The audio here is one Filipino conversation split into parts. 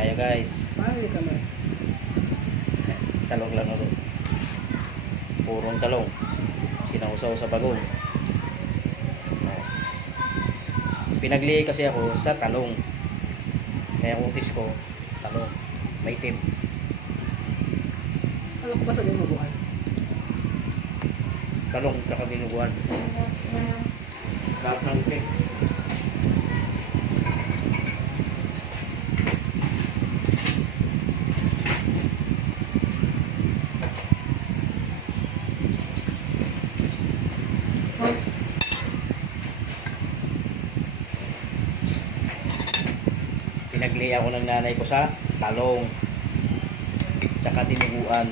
tayo guys. Mahal ka man. Talong lang ako. Purong talong. Sinausaw sa bagong. Oh. Pinagli kasi ako sa talong. Kaya kutis ko, talong. May tip. Alam ko ba sa dinuguan? Talong tsaka dinuguan. Lahat ng tip. Pinagli ako ng nanay ko sa talong tsaka dinuguan.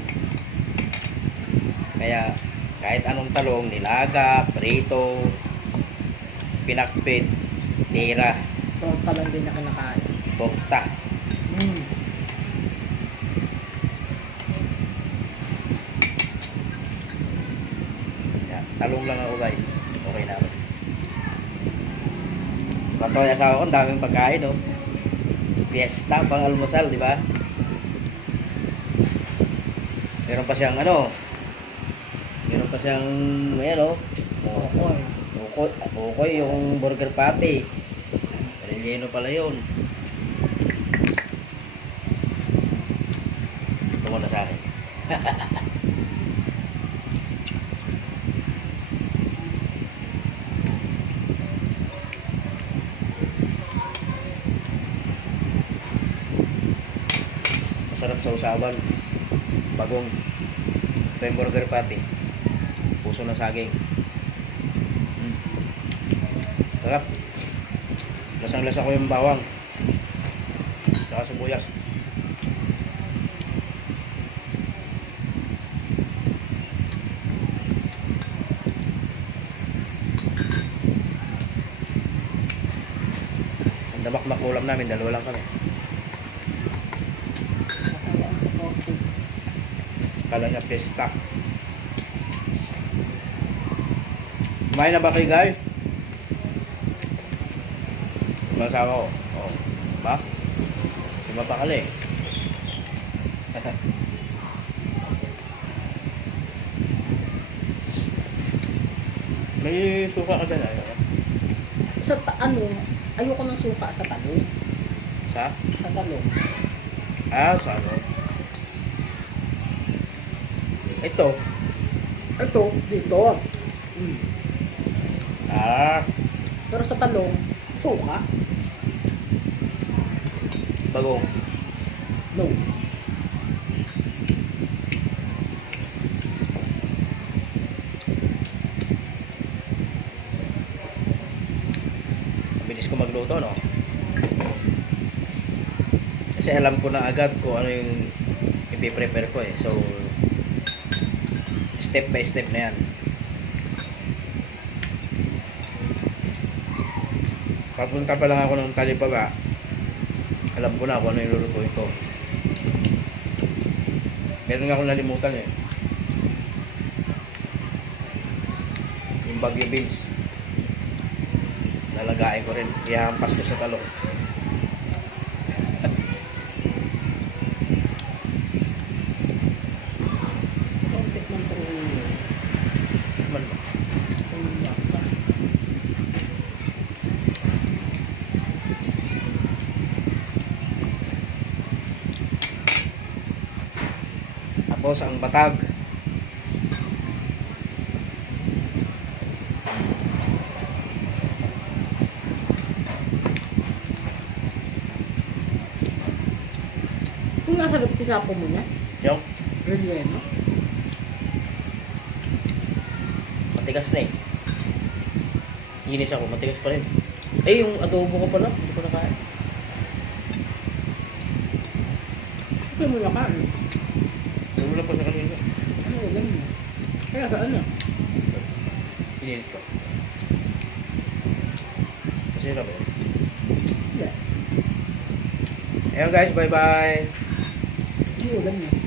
Kaya kahit anong talong, nilaga, prito, pinakpit, tira, Torta lang din na kinakain. torta. Yan, talong lang ako guys. Okay na ako. Bato yung asawa ko, ang daming pagkain, no? Fiesta, pang almusal, di ba? Meron pa siyang ano, meron pa siyang, ayan, Okoy. Ukoy, yung burger patty. Relleno pala yun. Ito muna sa akin. Masarap sa usawan. Bagong. Ito yung burger patty. Puso na saging. Sarap. Lasang-lasa ko yung bawang. Saka sibuyas. Ang damak-mak ulam namin, dalawa lang kami. Masaya ang sa coffee. Kala niya pesta. Kumain na ba kayo guys? Masawa ko. Oh. Ba? Sima pa kali. May suka ka dyan. Sa ayoko ng suka sa talong. Sa? Sa talong. Sa ano? Ito. Ito, dito. Pero sa talong, suka. Bagong. No. Bilis ko magluto, no? Kasi alam ko na agad kung ano yung ipiprepare ko eh. So, step by step na yan. Papunta pa lang ako ng Talipapa. Alam ko na kung ano yung lulutuin ko. Meron nga akong nalimutan eh. Yung bagyo beans. Lalagain ko rin. Ihahampas ko sa talong. Kontik man ito. Man ba? Itong laksa. Tapos ang batag. Kung nasa loob, tinapo mo niya. Yung Relleno. matigas na eh. Ginis ako, matigas pa rin. Eh, yung adobo ko pala, hindi ko nakain. Hindi mo nakain. Wala pa sa kanina. Ano, ganun. Kaya sa ano? Pinilit ko. Kasi na ba yun? Hindi. Ayan guys, bye bye. Hindi mo ganun.